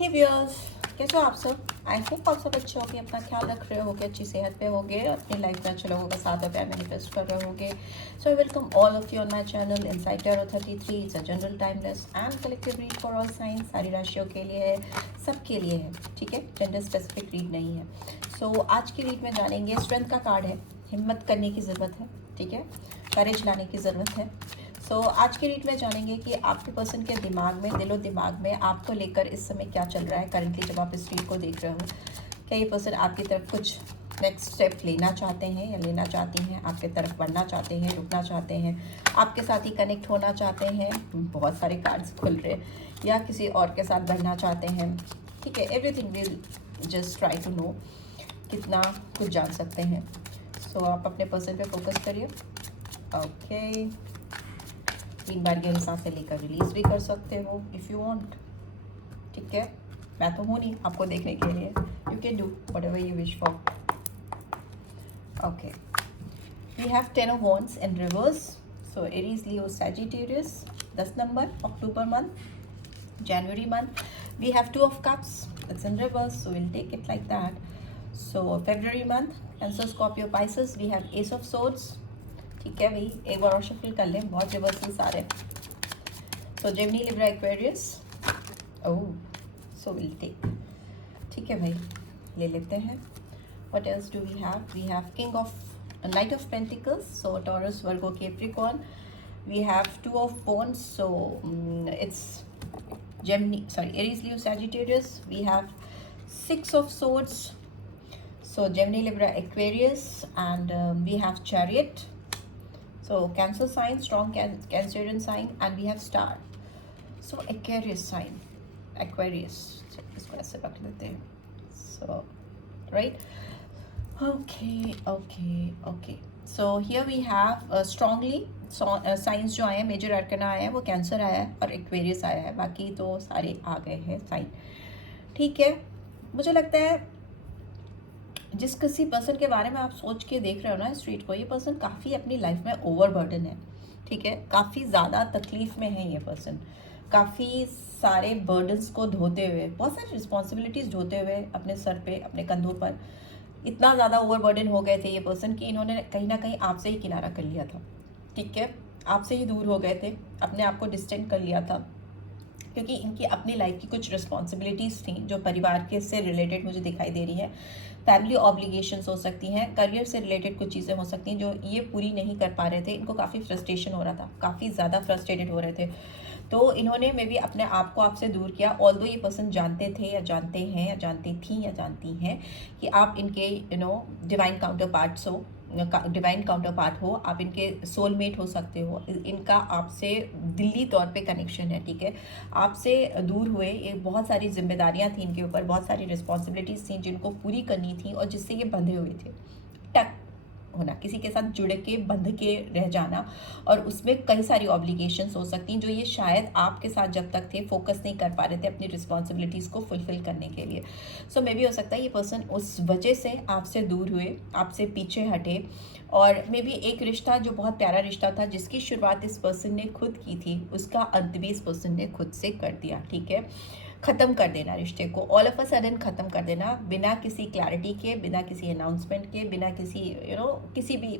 हे viewers, कैसे हो आप सब? आई होप आप सब अच्छे होंगे, अपना ख्याल रख रहे होगे, अच्छी सेहत पे होगे, अपनी लाइफ में अच्छे लोगों का साथ और प्यार मैनिफेस्ट कर रहे होगे. So I welcome all of you on my channel inside tarot 33. It's a general timeless and collective read for all signs. सारी राशियों के लिए है, सबके लिए है, ठीक है. जेंडर स्पेसिफिक रीड नहीं है. सो आज की रीड में जानेंगे, स्ट्रेंथ का कार्ड है, हिम्मत करने की ज़रूरत है, ठीक है, करेज लाने की ज़रूरत है. सो आज के रीड में जानेंगे कि आपके पर्सन के दिमाग में, दिलो दिमाग में आपको लेकर इस समय क्या चल रहा है करंटली जब आप इस रीड को देख रहे हो. क्या ये पर्सन आपकी तरफ कुछ नेक्स्ट स्टेप लेना चाहते हैं या लेना चाहती हैं, आपके तरफ बढ़ना चाहते हैं, रुकना चाहते हैं, आपके साथ ही कनेक्ट होना चाहते हैं, बहुत सारे कार्ड्स खुल रहे हैं, या किसी और के साथ बढ़ना चाहते हैं, ठीक है. Everything will just try to know कितना कुछ जान सकते हैं. सो आप अपने पर्सन पे फोकस करिए. ओके, 3 बार गहरी सांसें लेकर रिलीज भी कर सकते हो इफ़ यू वांट, ठीक है. मैं तो हूँ नहीं आपको देखने के लिए. You can do whatever you wish for. Okay, we have 10 of wands in reverse. So Aries, Leo, Sagittarius. 10 number, October month, January month. We have 2 of cups, it's in reverse, so we'll take it like that. So February month, Cancer, Scorpio, Pisces. We have Ace of Swords, ठीक है भाई. एक बार और shuffle कर लें, बहुत reversals आ रहे हैं. So Gemini, Libra, Aquarius. Oh, so will take, ठीक है भाई, ले लेते हैं. What else do we have? We have king of, knight of pentacles, so Taurus, Virgo, Capricorn. We have 2 of wands, so it's Gemini, sorry, Aries, Leo, Sagittarius. We have 6 of swords, so Gemini, Libra, Aquarius, and we have Chariot. So Cancer sign, strong Cancerian sign, and we have Star. So Aquarius sign, Aquarius. So इसको ऐसे रख लेते हैं. So right. Okay, okay, okay. So here we have strongly science जो आए हैं, major arcana आया है, वो कैंसर आया है और एक्वेरियस आया है. बाकी तो सारे आ गए हैं साइन, ठीक है. मुझे लगता है जिस किसी पर्सन के बारे में आप सोच के देख रहे हो ना इस स्ट्रीट को, ये पर्सन काफ़ी अपनी लाइफ में ओवरबर्डन है, ठीक है. काफ़ी ज़्यादा तकलीफ में है ये पर्सन, काफ़ी सारे बर्डन्स को ढोते हुए, बहुत सारी रिस्पॉन्सिबिलिटीज़ ढोते हुए अपने सर पे, अपने कंधों पर. इतना ज़्यादा ओवरबर्डन हो गए थे ये पर्सन कि इन्होंने कहीं ना कहीं आपसे ही किनारा कर लिया था, ठीक है. आपसे ही दूर हो गए थे, अपने आप को डिस्टेंट कर लिया था, क्योंकि इनकी अपनी लाइफ की कुछ रिस्पॉन्सिबिलिटीज़ थी जो परिवार के से रिलेटेड मुझे दिखाई दे रही हैं. फैमिली ऑब्लिगेशंस हो सकती हैं, करियर से रिलेटेड कुछ चीज़ें हो सकती हैं जो ये पूरी नहीं कर पा रहे थे. इनको काफ़ी फ्रस्ट्रेशन हो रहा था, काफ़ी ज़्यादा फ्रस्ट्रेटेड हो रहे थे. तो इन्होंने मे बी अपने आप को आपसे दूर किया. ऑल्दो ये पर्सन जानते थे या जानते हैं या जानती थी या जानती हैं कि आप इनके डिवाइन काउंटर पार्ट्स हो, डिवाइन काउंटर पार्ट हो, आप इनके सोलमेट हो सकते हो. इनका आपसे दिली तौर पे कनेक्शन है, ठीक है. आपसे दूर हुए, ये बहुत सारी जिम्मेदारियां थी इनके ऊपर, बहुत सारी रिस्पॉन्सिबिलिटीज़ थी जिनको पूरी करनी थी और जिससे ये बंधे हुए थे. टक होना, किसी के साथ जुड़ के बंध के रह जाना, और उसमें कई सारी ऑब्लिगेशंस हो सकती हैं जो ये शायद आपके साथ जब तक थे फोकस नहीं कर पा रहे थे अपनी रिस्पॉन्सिबिलिटीज़ को फुलफिल करने के लिए. सो मे बी हो सकता है ये पर्सन उस वजह से आपसे दूर हुए, आपसे पीछे हटे. और मे बी एक रिश्ता जो बहुत प्यारा रिश्ता था, जिसकी शुरुआत इस पर्सन ने खुद की थी, उसका अंत भी इस पर्सन ने खुद से कर दिया, ठीक है. ख़त्म कर देना रिश्ते को, ऑल ऑफ अ सडन ख़त्म कर देना, बिना किसी क्लैरिटी के, बिना किसी अनाउंसमेंट के, बिना किसी किसी भी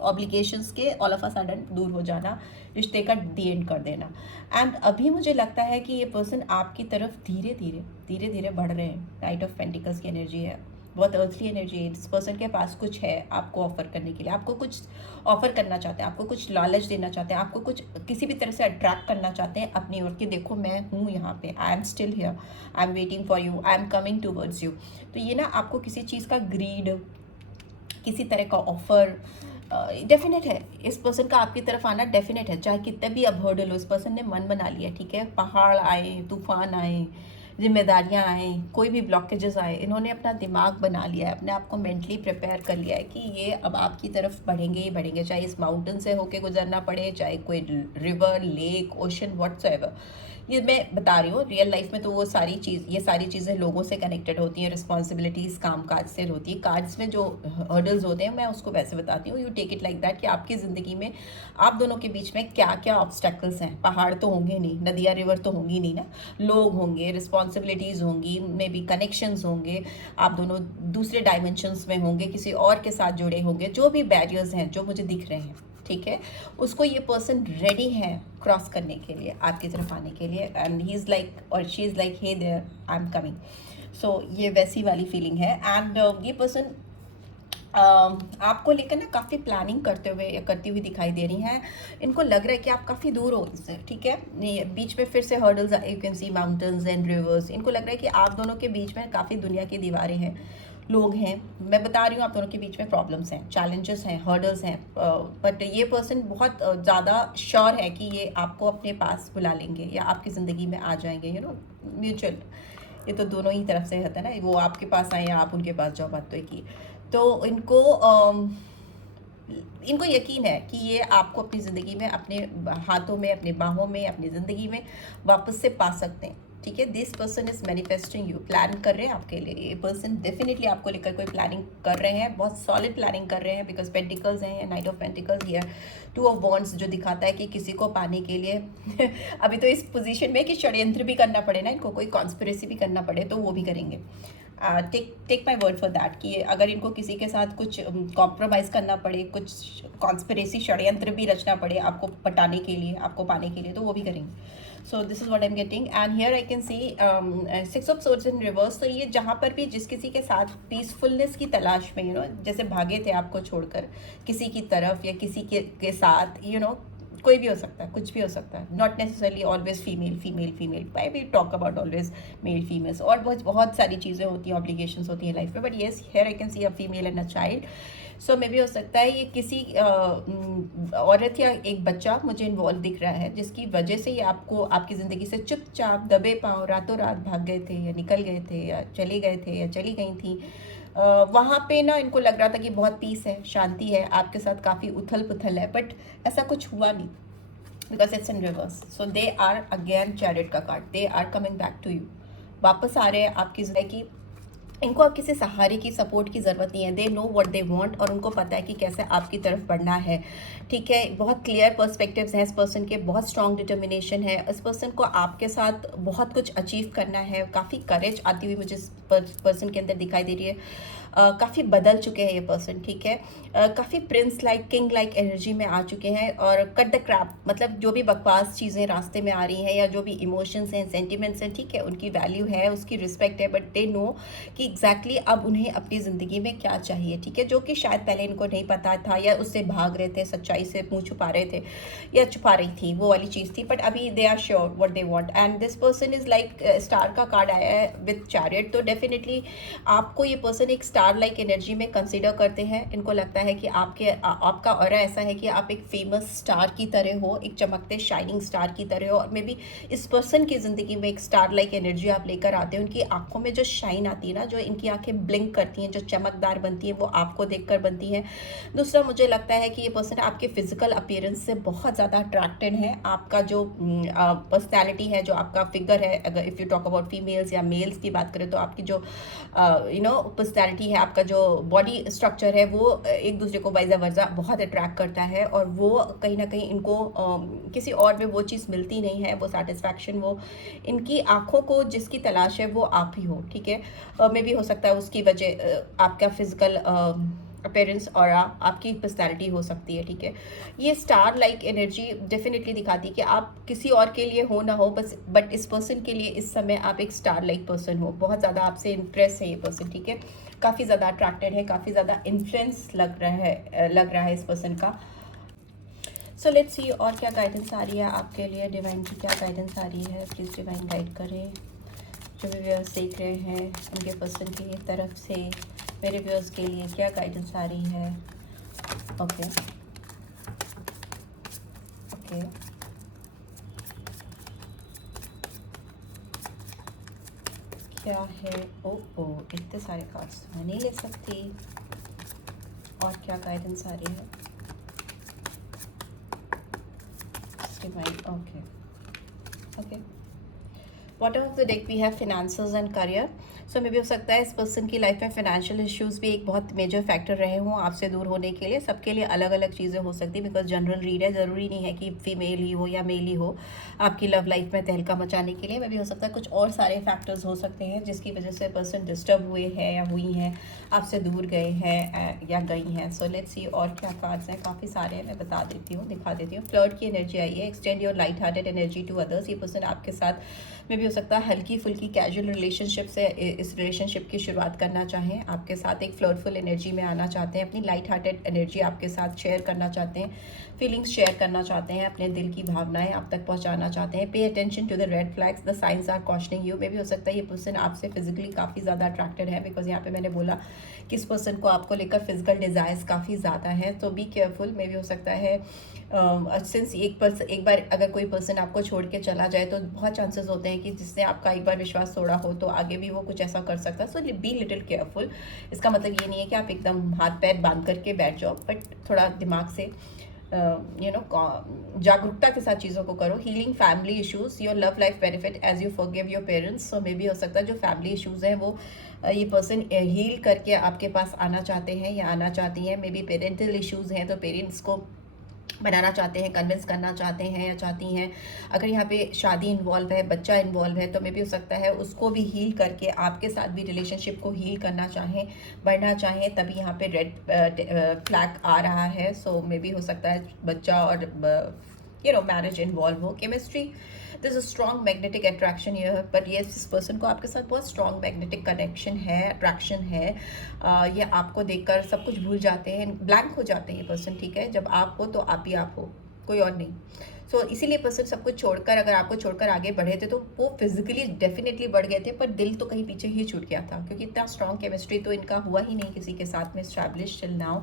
ऑब्लिगेशंस के, ऑल ऑफ अ सडन दूर हो जाना, रिश्ते का दी एंड कर देना. एंड अभी मुझे लगता है कि ये पर्सन आपकी तरफ धीरे धीरे बढ़ रहे हैं. नाइट ऑफ पेंटिकल्स की एनर्जी है, बहुत अर्थली एनर्जी है. इस पर्सन के पास कुछ है आपको ऑफर करने के लिए, आपको कुछ ऑफर करना चाहते हैं, आपको कुछ लालच देना चाहते हैं, आपको कुछ किसी भी तरह से अट्रैक्ट करना चाहते हैं अपनी ओर की. देखो मैं हूँ यहाँ पे, I am still here, I am waiting for you, I am coming towards you. तो ये ना आपको किसी चीज़ का ग्रीड, किसी तरह का ऑफर डेफिनेट है. इस पर्सन का आपकी तरफ आना डेफिनेट है, चाहे कितने भी अब हर्डल हो. इस पर्सन ने मन बना लिया, ठीक है. पहाड़ आए, तूफान आए, जिम्मेदारियां आए, कोई भी ब्लॉकेजेस आए, इन्होंने अपना दिमाग बना लिया है, अपने आप को मेंटली प्रिपेयर कर लिया है कि ये अब आपकी तरफ बढ़ेंगे ही बढ़ेंगे. चाहे इस माउंटेन से होके गुजरना पड़े, चाहे कोई रिवर, लेक, ओशन, व्हाट्सएवर, ये मैं बता रही हूँ, रियल लाइफ में तो वो सारी ये सारी चीज़ें लोगों से कनेक्टेड होती हैं, रिस्पॉन्सिबिलिटीज़ काम काज से होती है। कार्ड्स में जो हर्डल्स होते हैं मैं उसको वैसे बताती हूँ, you take it like that कि आपकी ज़िंदगी में आप दोनों के बीच में क्या क्या ऑब्स्टेकल्स हैं। पहाड़ तो होंगे नहीं, नदियाँ रिवर तो होंगी नहीं ना, लोग होंगे, रिस्पॉन्सिबिलिटीज़ होंगी, मे बी कनेक्शंस होंगे, आप दोनों दूसरे डायमेंशंस में होंगे, किसी और के साथ जुड़े होंगे, जो भी बैरियर्स हैं जो मुझे दिख रहे हैं, ठीक है, उसको ये पर्सन रेडी है क्रॉस करने के लिए, आपकी तरफ आने के लिए। एंड ही इज़ लाइक और she is like hey there I am coming. So ये वैसी वाली फीलिंग है। एंड ये पर्सन आपको लेकर ना काफ़ी प्लानिंग करते हुए या करती हुई दिखाई दे रही हैं। इनको लग रहा है कि आप काफ़ी दूर हो इससे, ठीक है, ये बीच में फिर से hurdles, you can see mountains and reverse. इनको लग रहा है कि आप दोनों के बीच में काफ़ी दुनिया की दीवारें हैं, लोग हैं। मैं बता रही हूँ आप दोनों के बीच में प्रॉब्लम्स हैं, चैलेंजेस हैं, हर्डल्स हैं, बट ये पर्सन बहुत ज़्यादा श्योर है कि ये आपको अपने पास बुला लेंगे या आपकी ज़िंदगी में आ जाएंगे, यू नो, म्यूचुअल। ये तो दोनों ही तरफ से होता है ना, वो आपके पास आए या आप उनके पास जाओ, बात तो एक ही। तो इनको यकीन है कि ये आपको अपनी ज़िंदगी में, अपने हाथों में, अपने बाहों में, अपनी ज़िंदगी में वापस से पा सकते हैं, ठीक है। This person is manifesting you, plan कर रहे हैं आपके लिए। ये पर्सन डेफिनेटली आपको लेकर कोई प्लानिंग कर रहे हैं, बहुत सॉलिड प्लानिंग कर रहे हैं, बिकॉज पेंटिकल्स हैं, night of pentacles here, two of wands, जो दिखाता है कि किसी को पाने के लिए अभी तो इस पोजीशन में कि षड्यंत्र भी करना पड़े ना इनको, कोई कॉन्स्पिरेसी भी करना पड़े तो वो भी करेंगे। Take my word for that कि अगर इनको किसी के साथ कुछ कॉम्प्रोमाइज़ करना पड़े, कुछ कॉन्स्पिरेसी षड्यंत्र भी रचना पड़े आपको पटाने के लिए, आपको पाने के लिए, तो वो भी करेंगे। So this is what I am getting. And here I can C 6 of swords in reverse. तो ये जहाँ पर भी जिस किसी के साथ पीसफुलनेस की तलाश में, यू नो, जैसे भागे थे आपको छोड़कर किसी की तरफ या किसी के साथ, यू नो, कोई भी हो सकता है, कुछ भी हो सकता है, not necessarily always female female female, I we talk about always male females, और बहुत बहुत सारी चीज़ें होती हैं, ऑब्लिगेशंस होती हैं लाइफ में, but yes here I can see a female and a child. So maybe हो सकता है ये किसी औरत या एक बच्चा मुझे इन्वॉल्व दिख रहा है, जिसकी वजह से ये आपको आपकी ज़िंदगी से चुपचाप दबे पाँव रातों रात भाग गए थे या निकल गए थे या चले गए थे या चली गई थी। वहाँ पे ना इनको लग रहा था कि बहुत पीस है, शांति है, आपके साथ काफ़ी उथल पुथल है, बट ऐसा कुछ हुआ नहीं, because it's in reverse. So they are again chariot का card, they are coming back to you, वापस आ रहे हैं आपकी ज़िंदगी। इनको अब किसी सहारे की, सपोर्ट की ज़रूरत नहीं है, they know what they want, और उनको पता है कि कैसे आपकी तरफ बढ़ना है, ठीक है। बहुत क्लियर पर्सपेक्टिव्स हैं इस पर्सन के, बहुत स्ट्रॉन्ग डिटर्मिनेशन है इस पर्सन को, आपके साथ बहुत कुछ अचीव करना है। काफ़ी करेज आती हुई मुझे इस पर्सन के अंदर दिखाई दे रही है। काफ़ी बदल चुके हैं ये पर्सन, ठीक है। काफ़ी Prince like, king like energy में आ चुके हैं, और कट द क्रैप, मतलब जो भी बकवास चीज़ें रास्ते में आ रही हैं या जो भी इमोशंस हैं, सेंटिमेंट्स हैं, ठीक है, उनकी वैल्यू है, उसकी रिस्पेक्ट है, बट दे नो कि एग्जैक्टली अब उन्हें अपनी ज़िंदगी में क्या चाहिए, ठीक है, जो कि शायद पहले इनको नहीं पता था, या उससे भाग रहे थे, सच्चाई से मुँह छुपा रहे थे या छुपा रही थी, वो वाली चीज़ थी, बट अभी they are sure what they want. And this person is like, star का कार्ड आया है विथ चैरियट, तो डेफिनेटली आपको ये पर्सन एक स्टार लाइक एनर्जी में कंसीडर करते हैं। इनको लगता है कि आपका ऑरा ऐसा है कि आप एक फेमस स्टार की तरह हो, एक चमकते शाइनिंग स्टार की तरह हो, और मे बी इस पर्सन की ज़िंदगी में एक स्टार लाइक एनर्जी आप लेकर आते हैं। उनकी आंखों में जो शाइन आती है ना, जो इनकी आंखें ब्लिंक करती हैं, जो चमकदार बनती हैं, वो आपको देखकर बनती हैं। दूसरा, मुझे लगता है कि ये पर्सन आपके फिजिकल अपीयरेंस से बहुत ज़्यादा अट्रैक्टेड है। आपका जो पर्सनैलिटी है, जो आपका फिगर है, अगर if you talk about females या मेल्स की बात करें, तो आपकी जो यू नो पर्सनैलिटी है, आपका जो बॉडी स्ट्रक्चर है, वो एक दूसरे को वाइजा वर्जा बहुत अट्रैक्ट करता है, और वो कहीं ना कहीं इनको किसी और में वो चीज़ मिलती नहीं है, वो सेटिस्फैक्शन, वो इनकी आंखों को जिसकी तलाश है वो आप ही हो, ठीक है। मे भी हो सकता है उसकी वजह आपका फिजिकल अपीयरेंस और आपकी पर्सनैलिटी हो सकती है, ठीक है। ये स्टार लाइक एनर्जी डेफिनेटली दिखाती है कि आप किसी और के लिए हो ना हो, बस बट इस पर्सन के लिए इस समय आप एक स्टार लाइक पर्सन हो। बहुत ज़्यादा आपसे इम्प्रेस है ये पर्सन, ठीक है, काफ़ी ज़्यादा अट्रैक्टेड है, काफ़ी ज़्यादा इन्फ्लुएंस लग रहा है इस पर्सन का। सो लेट्स सी और क्या गाइडेंस आ रही है आपके लिए, डिवाइन की क्या गाइडेंस आ रही है, प्लीज़ डिवाइन गाइड करें। जो भी व्यूअर्स देख रहे हैं उनके पर्सन की तरफ से मेरे व्यूअर्स के लिए क्या गाइडेंस आ रही है। ओके ओके क्या है, ओ इतने सारे कार्ड्स मैं नहीं ले सकती। और क्या गाइडेंस आ रही है divine, okay okay bottom of the deck we have finances and career. So maybe हो सकता है इस पर्सन की लाइफ में फाइनेंशियल इश्यूज भी एक बहुत मेजर फैक्टर रहे हों आपसे दूर होने के लिए। सबके लिए अलग अलग चीज़ें हो सकती है, बिकॉज जनरल रीड है, ज़रूरी नहीं है कि फीमेल ही हो या मेल ही हो आपकी लव लाइफ में तहलका मचाने के लिए। मे भी हो सकता है कुछ और सारे फैक्टर्स हो सकते हैं जिसकी वजह से पर्सन डिस्टर्ब हुए हैं या हुई हैं, आपसे दूर गए हैं या गई हैं। सो लेट्स सी और क्या कार्ड्स हैं, काफ़ी सारे हैं, मैं बता देती हूँ, दिखा देती हूँ। फ्लर्ट की एनर्जी आई है, extend your light hearted energy to others. ये पर्सन आपके साथ में भी हो सकता है हल्की फुल्की कैजुअल रिलेशनशिप से इस रिलेशनशिप की शुरुआत करना चाहें, आपके साथ एक फ्लर्टफुल एनर्जी में आना चाहते हैं, अपनी लाइट हार्टेड एनर्जी आपके साथ शेयर करना चाहते हैं, फीलिंग्स शेयर करना चाहते हैं, अपने दिल की भावनाएं आप तक पहुंचाना चाहते हैं। Pay attention to the red flags, the signs are cautioning you. में भी हो सकता है ये पर्सन आपसे फिजिकली काफ़ी ज़्यादा अट्रैक्टेड है, बिकॉज यहाँ पे मैंने बोला कि इस पर्सन को आपको लेकर फिजिकल डिज़ायर्स काफ़ी ज़्यादा है, तो बी केयरफुल। में भी हो सकता है सिंस एक बार अगर कोई पर्सन आपको छोड़ के चला जाए तो बहुत चांसेस होते हैं कि जिसने आपका एक बार विश्वास तोड़ा हो तो आगे भी वो कुछ ऐसा कर सकता है। सो बी लिटिल केयरफुल। इसका मतलब ये नहीं है कि आप एकदम हाथ पैर बांध करके बैठ जाओ, बट थोड़ा दिमाग से जागरूकता के साथ चीज़ों को करो। Healing family issues, your love life benefit as you forgive your parents. So maybe हो सकता है जो फैमिली इश्यूज हैं वो ये पर्सन हील करके आपके पास आना चाहते हैं या आना चाहती हैं। मे बी पेरेंटल इश्यूज हैं तो पेरेंट्स को बनाना चाहते हैं, कन्विंस करना चाहते हैं या चाहती हैं। अगर यहाँ पे शादी इन्वॉल्व है, बच्चा इन्वॉल्व है, तो मे भी हो सकता है उसको भी हील करके आपके साथ भी रिलेशनशिप को हील करना चाहें, बढ़ना चाहें, तभी यहाँ पे रेड फ्लैग आ रहा है। सो मे भी हो सकता है बच्चा और मैरिज इन्वॉल्व हो। Chemistry, this is strong magnetic attraction here, but ये इस पर्सन को आपके साथ बहुत स्ट्रॉन्ग मैग्नेटिक कनेक्शन है, अट्रैक्शन है। ये आपको देखकर सब कुछ भूल जाते हैं, ब्लैंक हो जाते हैं ये पर्सन, ठीक है। जब आप हो तो आप ही आप हो, कोई और नहीं। सो इसीलिए पर्सन सब कुछ छोड़कर, अगर आपको छोड़कर आगे बढ़े थे तो वो फिजिकली डेफिनेटली बढ़ गए थे, पर दिल तो कहीं पीछे ही छूट गया था, क्योंकि इतना स्ट्रॉन्ग केमिस्ट्री तो इनका हुआ ही नहीं किसी के साथ में establish till now.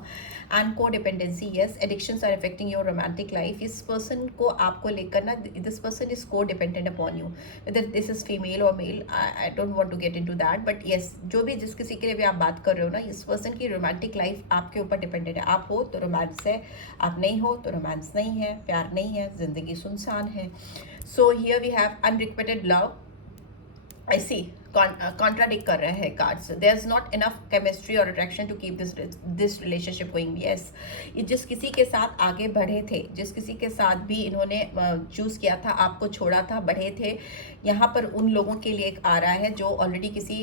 And codependency, yes, addictions are affecting your romantic life. इस पर्सन को आपको लेकर ना, this person is codependent upon you, whether this is female और male, I don't want to get into that, but yes, जो भी जिस किसी के लिए भी आप बात कर रहे हो ना, इस पर्सन की रोमांटिक लाइफ आपके ऊपर डिपेंडेंट है। आप हो तो रोमांस है, आप नहीं हो तो रोमांस नहीं है, प्यार नहीं है, जिंदगी सुनसान है। So here we have unrequited love. I see contradict कर रहे हैं cards. There is not enough chemistry और attraction to keep this relationship going. Yes, ये जिस किसी के साथ आगे बढ़े थे, जिस किसी के साथ भी इन्होंने चूज़ किया था, आपको छोड़ा था, बढ़े थे, यहाँ पर उन लोगों के लिए एक आ रहा है जो ऑलरेडी किसी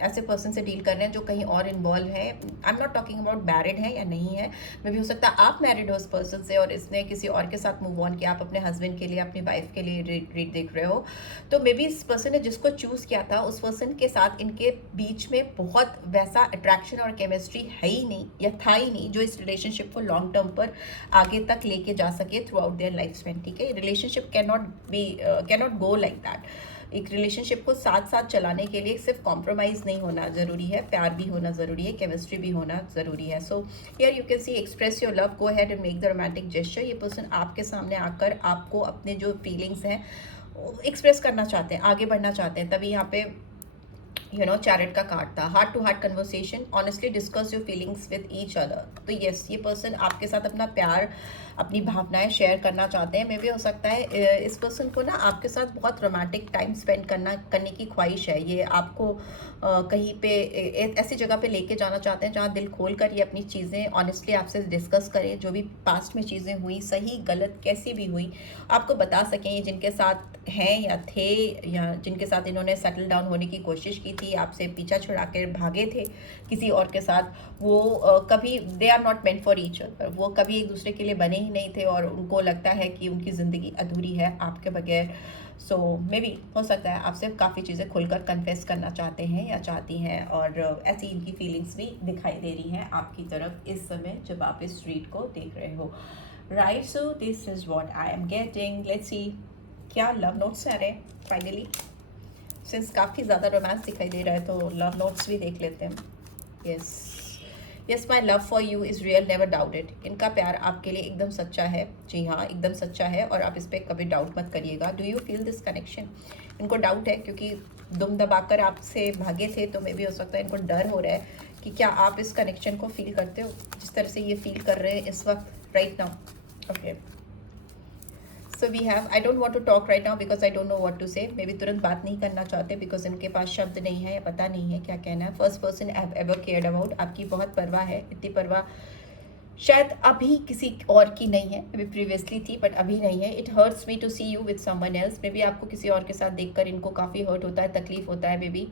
ऐसे पर्सन से डील कर रहे हैं जो कहीं और इन्वॉल्व है। I am not talking about married है या नहीं है, मे भी हो सकता है आप मैरिड हो उस पर्सन से और इसने किसी और के साथ मूव ऑन किया, आप अपने हस्बैंड के लिए, अपनी वाइफ के लिए रीड देख रहे हो। तो मे बी इस पर्सन ने जिसको चूज़ किया था उस पर्सन के साथ इनके बीच में बहुत वैसा अट्रैक्शन और केमिस्ट्री है ही नहीं या था ही नहीं जो इस रिलेशनशिप को लॉन्ग टर्म पर आगे तक लेके जा सके through out their life span, ठीक है। Relationship cannot go like that. एक रिलेशनशिप को साथ साथ चलाने के लिए सिर्फ कॉम्प्रोमाइज़ नहीं होना ज़रूरी है, प्यार भी होना ज़रूरी है, केमिस्ट्री भी होना ज़रूरी है। So here you can see express your love, go ahead and make the romantic gesture. ये पर्सन आपके सामने आकर आपको अपने जो फीलिंग्स हैं एक्सप्रेस करना चाहते हैं, आगे बढ़ना चाहते हैं। तभी यहाँ पे चैरेट का कार्ड था। Heart to heart conversation, honestly discuss your feelings with each other. तो यस, ये पर्सन आपके साथ अपना प्यार, अपनी भावनाएं शेयर करना चाहते हैं। मे भी हो सकता है इस पर्सन को ना आपके साथ बहुत रोमांटिक टाइम स्पेंड करने की ख्वाहिश है। ये आपको कहीं पे ऐसी जगह पे लेके जाना चाहते हैं जहाँ दिल खोल कर ये अपनी चीज़ें ऑनेस्टली आपसे डिस्कस करें, जो भी पास्ट में चीज़ें हुई, सही गलत कैसी भी हुई, आपको बता सकें। ये जिनके साथ हैं या थे या जिनके साथ इन्होंने सेटल डाउन होने की कोशिश की थी, आपसे पीछा छुड़ा कर भागे थे किसी और के साथ, वो कभी they are not meant for each other, वो कभी एक दूसरे के लिए बने ही नहीं थे और उनको लगता है कि उनकी ज़िंदगी अधूरी है आपके बगैर। सो मे बी हो सकता है आपसे काफ़ी चीज़ें खुलकर कन्फेस करना चाहते हैं या चाहती हैं, और ऐसी इनकी फीलिंग्स भी दिखाई दे रही हैं आपकी तरफ इस समय जब आप इस रीड को देख रहे हो। Right, so this is what I am getting. Let's see क्या लव नोट्स आ रहे हैं फाइनली। सिंस काफ़ी ज़्यादा रोमांस दिखाई दे रहा है तो लव नोट्स भी देख लेते हैं। Yes, yes, my love for you is real, never doubted. इनका प्यार आपके लिए एकदम सच्चा है, जी हाँ, एकदम सच्चा है, और आप इस पर कभी डाउट मत करिएगा। Do you feel this connection? इनको डाउट है क्योंकि दुम दबाकर आपसे भागे थे, तो मे भी हो सकता है इनको डर हो रहा है कि क्या आप इस कनेक्शन को फील करते हो जिस तरह से ये फील कर रहे हैं इस वक्त, right now. Okay, so we have, I don't want to talk right now because I don't know what to say. May be तुरंत बात नहीं करना चाहते बिकॉज इनके पास शब्द नहीं है या पता नहीं है क्या कहना है। First person I have ever cared about, आपकी बहुत परवाह है, इतनी परवाह शायद अभी किसी और की नहीं है, अभी प्रीवियसली थी बट अभी नहीं है। It hurts me to see you with someone else, maybe आपको किसी और के साथ देखकर इनको काफ़ी हर्ट होता है, तकलीफ होता है, मे बी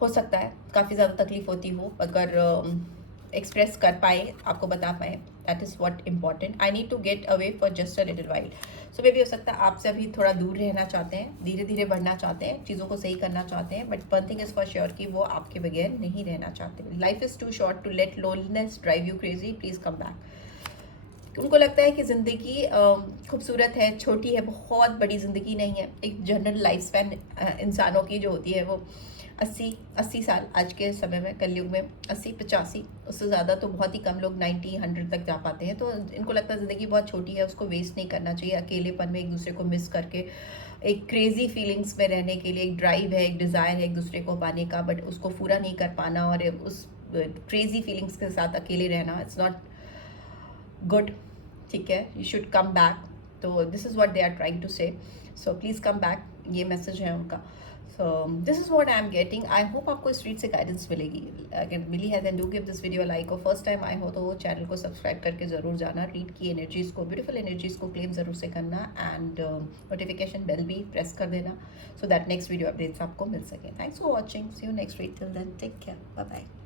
हो सकता है काफ़ी ज़्यादा तकलीफ होती हो, अगर एक्सप्रेस कर पाए, आपको बता पाए, that is what important. I need to get away for just a little while. So maybe हो सकता है आपसे अभी थोड़ा दूर रहना चाहते हैं, धीरे धीरे बढ़ना चाहते हैं, चीज़ों को सही करना चाहते हैं, but one thing is for sure कि वो आपके बगैर नहीं रहना चाहते। Life is too short to let loneliness drive you crazy, please come back. उनको लगता है कि ज़िंदगी खूबसूरत है, छोटी है, बहुत बड़ी ज़िंदगी नहीं है। एक जनरल लाइफ स्पैन इंसानों की जो होती है वो 80 साल आज के समय में, कलयुग में 80-85, उससे ज़्यादा तो बहुत ही कम लोग 90-100 तक जा पाते हैं। तो इनको लगता है ज़िंदगी बहुत छोटी है, उसको वेस्ट नहीं करना चाहिए अकेलेपन में एक दूसरे को मिस करके। एक क्रेजी फीलिंग्स में रहने के लिए एक ड्राइव है, एक डिज़ायर है एक दूसरे को पाने का, बट उसको पूरा नहीं कर पाना और उस क्रेजी फीलिंग्स के साथ अकेले रहना, इट्स नॉट गुड। ठीक है, यू शुड कम बैक। तो this is what they are trying to say, so please come back, ये मैसेज है उनका। So this is what I am getting. I hope आपको इस रीड से गाइडेंस मिलेगी। अगर मिली है then do give this video like, और फर्स्ट टाइम आए हो तो चैनल को सब्सक्राइब करके ज़रूर जाना। रीड की एनर्जीज़ को, ब्यूटीफुल एनर्जीज़ को क्लेम ज़रूर से करना, एंड नोटिफिकेशन बेल भी प्रेस कर देना so that next video updates आपको मिल सके। Thanks for watching, see you next read, till then take care, bye bye.